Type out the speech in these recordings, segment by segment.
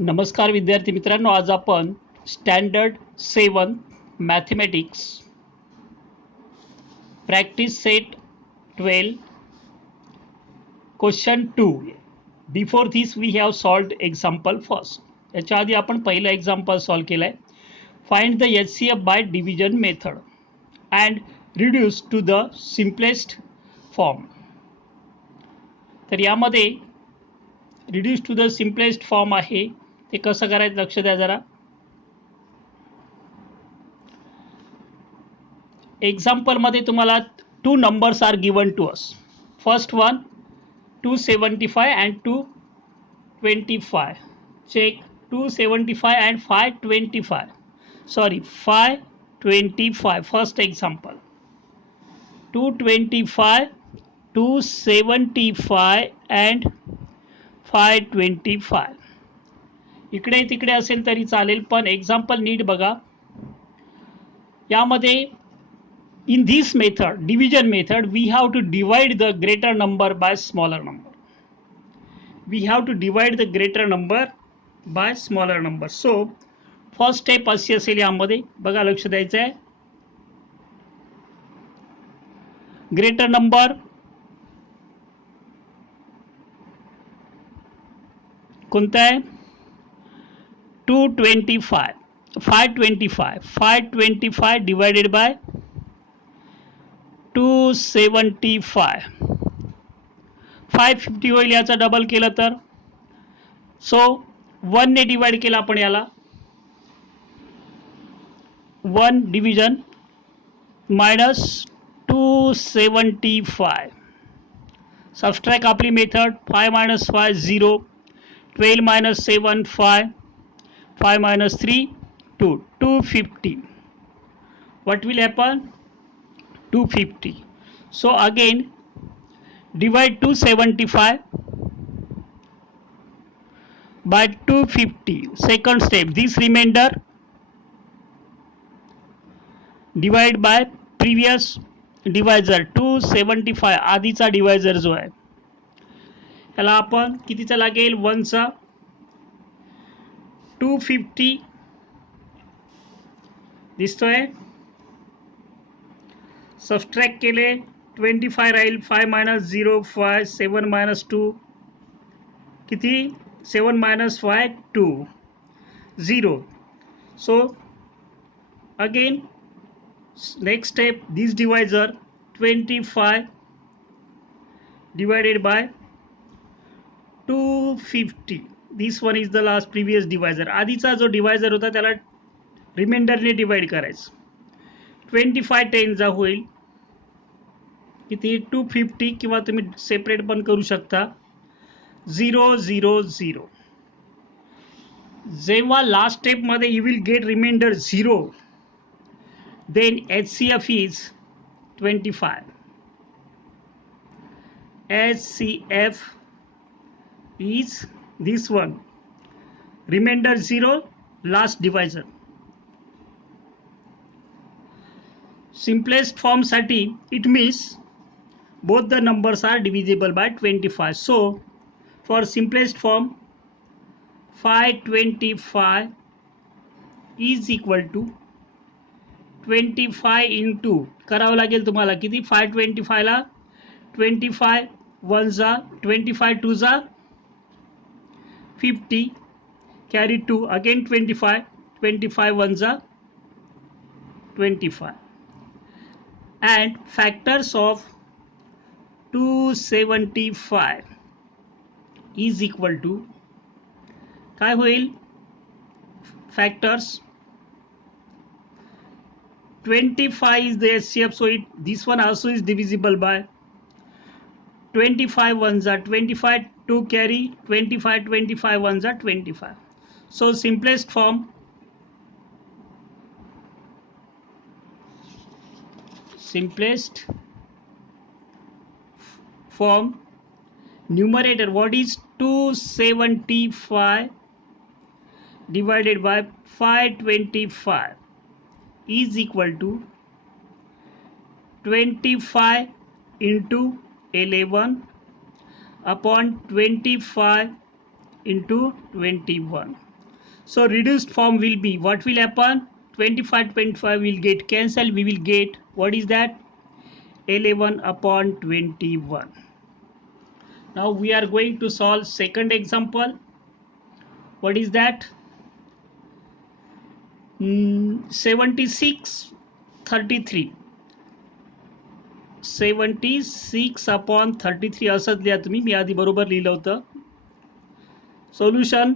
नमस्कार विद्यार्थी मित्रांनो, आज आपण standard 7 mathematics practice set 12 question 2. Before this we have solved example first. याच्या आधी आपण पहिला एक्झाम्पल सॉल्व केलाय. Find the HCF by division method and reduce to the simplest form. तर यामध्ये reduce to the simplest form आहे. ते कसं करायचं लक्ष द्या जरा. एक्झाम्पल मध्ये तुम्हाला two numbers are given to us. First one 275 and 225. check 275 and 525. sorry 525. first example 225, 275 and 525. इकडे तिकडे असेल तरी चालेल, पण एक्झाम्पल नीट बघा. यामध्ये in this method, division method, we have to divide the greater number by smaller number. We have to divide the greater number by smaller number. So first step अशी असेल यामध्ये बघा, लक्ष द्यायचं आहे. ग्रेटर नंबर कोणता आहे? 225, 525. 525 डिवाइडेड बाय 275. 550 होईल. याचा डबल केलं तर सो 1 ने डिवाइड केला आपण याला. 1 डिव्हिजन मायनस 275. सबस्ट्रॅक्ट आपली method. 5 minus 5 0. 12 minus 7 5. 5 minus 3 2. 250. What will happen? 250. So again divide 275 by 250. second step, this remainder divide by previous divisor 275. आधीचा डिवायझर जो आहे त्याला आपण कितीचा लागेल? 1 चा. 250 दिसतोय. सबस्ट्रॅक्ट केले 25 राहील. 5 minus 0 5. 7 minus 2 किती? 7 minus 5 2 0. so again next step, this divisor 25 divided by 250. this one is the last previous divisor. आधीचा जो डिवायझर होता त्याला रिमाइंडरने डिवाइड करायचं. 25 10 जा होईल किती? 250. किंवा तुम्ही सेपरेट पण करू शकता. 0 0 0. जेव्हा लास्ट स्टेप मध्ये you will get reminder 0, then HCF is 25. HCF is this one, remainder 0, last divisor. Simplest form साठी it means both the numbers are divisible by 25. so for simplest form 525 is equal to 25 into करावं लागेल तुम्हाला किती? 525 ला 25 1 जा 25 2 जा 50. carry 2 again 25. 25 1 जा 25. and factors of 275 is equal to काय होईल? factors 25 is the HCF, so this one also is divisible by 25 1s are 25 2 carry 25 25 1s are 25. so simplest form numerator, what is 275 divided by 525 is equal to 25 into 11 upon 25 into 21. So reduced form will be, what will happen? 25 will get cancelled. We will get, what is that? 11 upon 21. Now we are going to solve second example. What is that? 76 33. 76 upon 33 असंच लिहा तुम्ही. मी आधी बरोबर लिहिलं होतं. Solution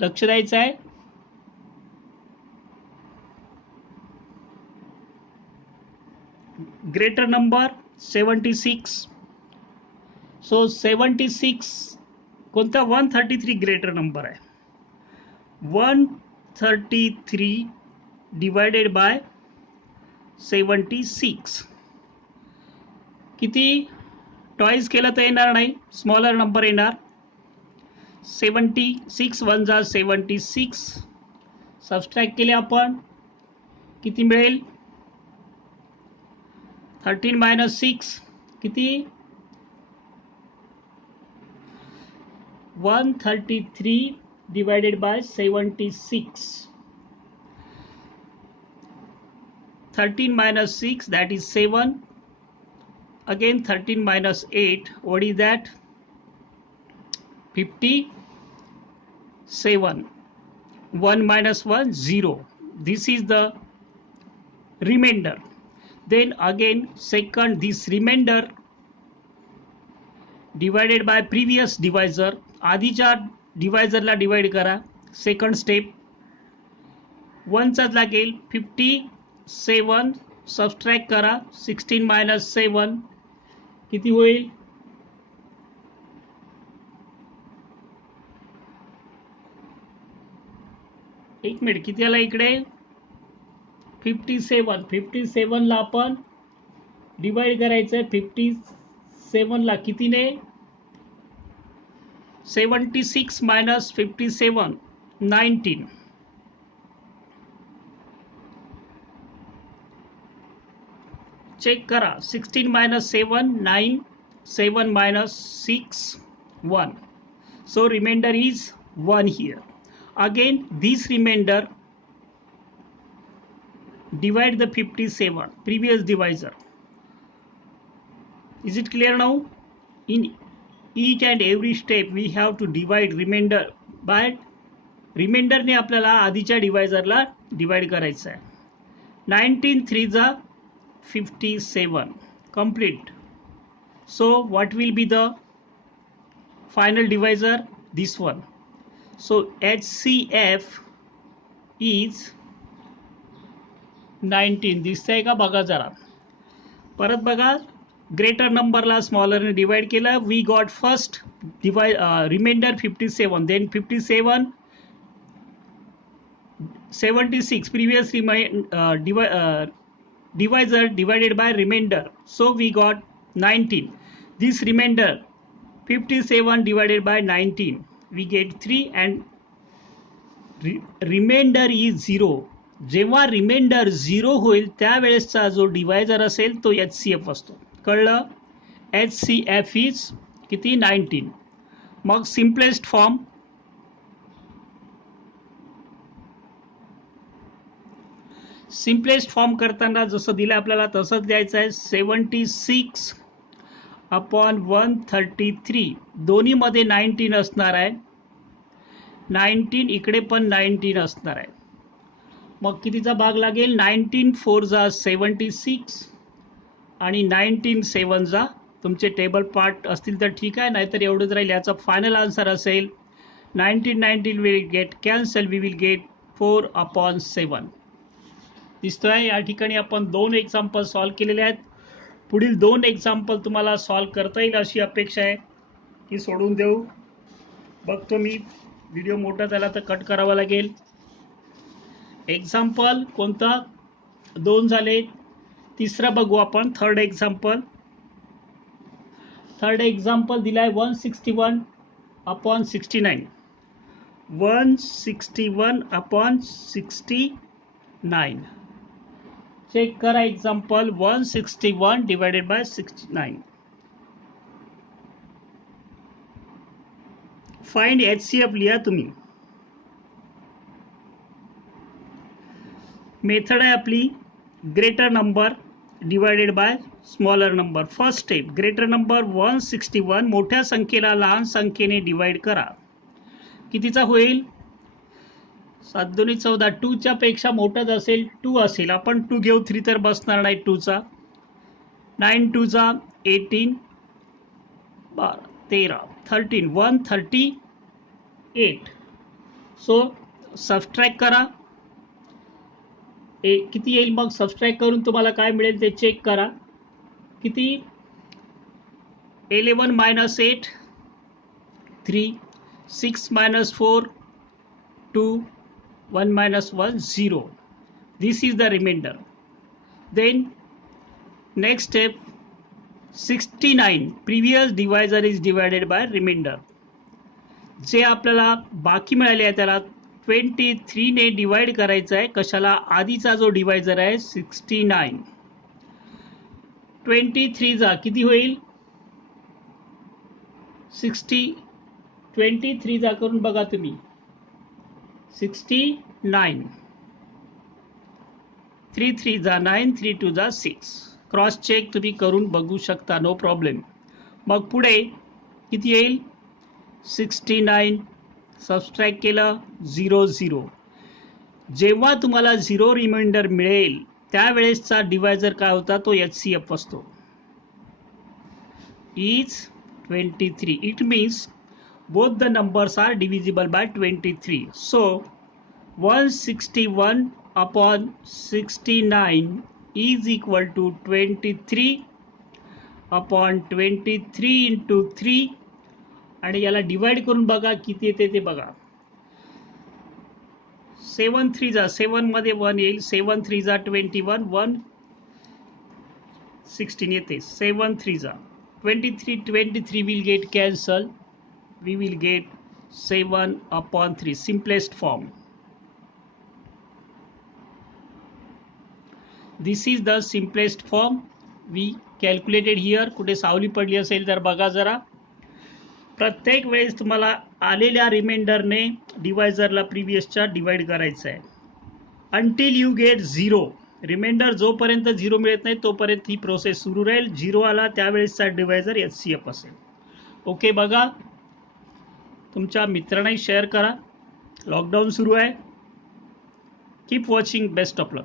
लक्ष द्यायचं आहे. Greater number 76. सो 76 कोणता? 133 ग्रेटर नंबर आहे. 133 डिवायडेड बाय 76 किती? टॉईज केलं तर येणार नाही, स्मॉलर नंबर येणार. 76 1 जा 76. सबस्ट्रॅक्ट केले आपण, किती मिळेल? 13 मायनस 6 किती? 133 divided by 76. 13 minus 6, that is 7. Again 13 minus 8, what is that? 57. 1 minus 1, 0. This is the remainder. Then again second, this remainder divided by previous divisor. आधीच्या डिवायझरला डिवाइड करा. सेकंड स्टेप 1चाच लागेल. 57 सबस्ट्रॅक्ट करा. 16 मायनस 7 किती होईल? 1 मिनिट, किती आला इकडे? 57. 57 ला आपण डिवाइड करायचं. 57 ला कितीने? 76 minus 57, 19. चेक करा. 16 minus 7, 9. 7 minus 6, 1. So remainder is 1 here. Again this remainder divide the 57, previous divisor. Is it clear now? In each and every step we have to divide remainder by remainder ने आपल्याला आधीच्या डिवायझरला divide करायचं आहे. 19 3 जा 57 complete. So what will be the final divisor? This one. So HCF is 19. दिसतंय का? बघा जरा, परत बघा. ग्रेटर नंबरला स्मॉलरने डिवाइड केलं. We got first reminder 57, then 57 76 previous divisor divided by remainder. So we got 19. This remainder 57 divided by 19, we get 3 and remainder is 0. जेव्हा रिमाइंडर 0 होईल त्यावेळेसचा जो डिवायझर असेल तो HCF असतो. कळलं? HCF इज किती? 19. मग सिम्पलेस्ट फॉर्म, सिम्पलेस्ट फॉर्म करताना जसं दिलं आपल्याला तसंच द्यायचं आहे. 76 अपॉन 133, दोन्हीमध्ये 19 असणार आहे. 19 इकडे पण 19 असणार आहे. मग कितीचा भाग लागेल? 19 4 जा 76 आणि 19 7 जा, तुमचे टेबल पार्ट असतील तर ठीक आहे, नाहीतर एवढंच राहील. याचा फायनल आन्सर असेल 19 will get cancel. We will get 4 upon 7. दिसतोय? या ठिकाणी आपण 2 एक्झाम्पल सॉल्व केलेले आहेत. पुढील 2 एक्झाम्पल तुम्हाला सॉल्व करता येईल अशी अपेक्षा आहे की सोडून देऊ. बघतो मी, व्हिडिओ मोठा झाला तर कट करावा लागेल. एक्झाम्पल कोणता? 2 झाले. तिसरा बघू आपण. Third example. थर्ड एक्झाम्पल दिलाय 161 अपॉन 69. 161 अपॉन 69. चेक करा example. 161 divided by 69. Find HCF लिहा तुम्ही. मेथड आहे आपली greater number divided by smaller number. First step, greater number 161 मोठ्या संख्येला लहान संख्येने डिवाइड करा. कितीचा होईल? 7 2 14. 2 च्या पेक्षा मोठाच असेल 2 असेल, आपण 2 घेऊ, 3 तर बसणार नाही 2 चा. 9 2 चा 18, 12 13 13 138. सो सबस्ट्रॅक्ट करा. किती येईल मग? सबस्ट्रॅक्ट करून तुम्हाला काय मिळेल ते चेक करा. किती? 11 minus 8 3, 6 minus 4 2, 1 minus 1 0. This is the remainder. Then next step, 69 previous divisor is divided by remainder. जे आपल्याला बाकी मिळाले आहे त्याला 23 ने डिवाइड करायचं आहे. कशाला? आधीचा जो डिवायझर आहे 69. 23 जा किती होईल? 60. 23 जा करून बघा तुम्ही. 69. 3 3 जा 9, 3 2 जा 6. क्रॉस चेक तुम्ही करून बघू शकता, नो प्रॉब्लेम. मग पुढे किती येईल? 69. सबस्ट्रॅक्ट केलं 0 0. जेव्हा तुम्हाला 0 रिमाइंडर मिळेल त्यावेळेसचा डिवायझर काय होता? तो HCF असतो. Is 23. It means both the numbers are divisible by 23. So 161 upon 69 is equal to 23 upon 23 into 3. आणि याला डिवाइड करून बघा किती येते ते बघा. 7 3 जा 7 मध्ये 1 येईल. 7 3 जा 21, 1 16 येते. 7 3 जा 23. 23 will get cancel. We will get 7 upon 3, simplest form. This is the simplest form we calculated here. कुठे सावली पडली असेल तर बघा जरा. प्रत्येक वेळेस तुम्हाला आलेल्या रिमाइंडरने डिवायझरला प्रिव्हियसच्या डिवाइड करायचं आहे. Until you get 0. रिमाइंडर जोपर्यंत 0 मिळत नाही तोपर्यंत ही प्रोसेस सुरू राहील. 0 आला त्यावेळेसचा डिवायझर HCF असेल. ओके, बघा, तुमच्या मित्रांनाही शेअर करा. लॉकडाऊन सुरू आहे. Keep watching. Best of luck.